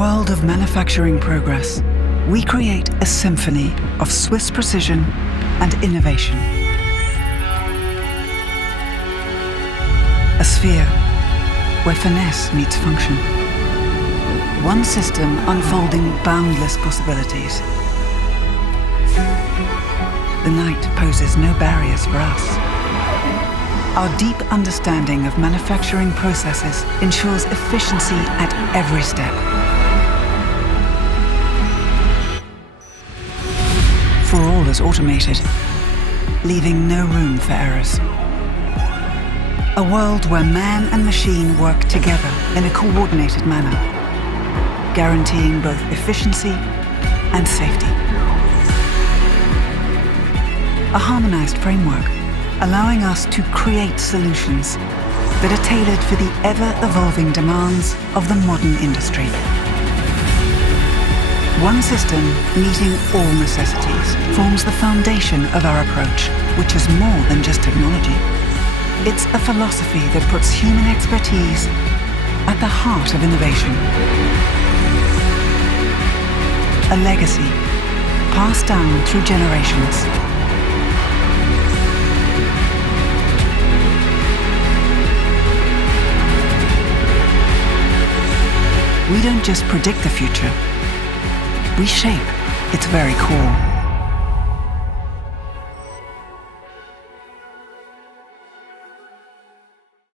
world of manufacturing progress, we create a symphony of Swiss precision and innovation. A sphere where finesse meets function. One system unfolding boundless possibilities. The night poses no barriers for us. Our deep understanding of manufacturing processes ensures efficiency at every step. For all is automated, leaving no room for errors. A world where man and machine work together in a coordinated manner, guaranteeing both efficiency and safety. A harmonized framework, allowing us to create solutions that are tailored for the ever-evolving demands of the modern industry. One system meeting all necessities forms the foundation of our approach, which is more than just technology. It's a philosophy that puts human expertise at the heart of innovation. A legacy passed down through generations. We don't just predict the future, we shape its very core.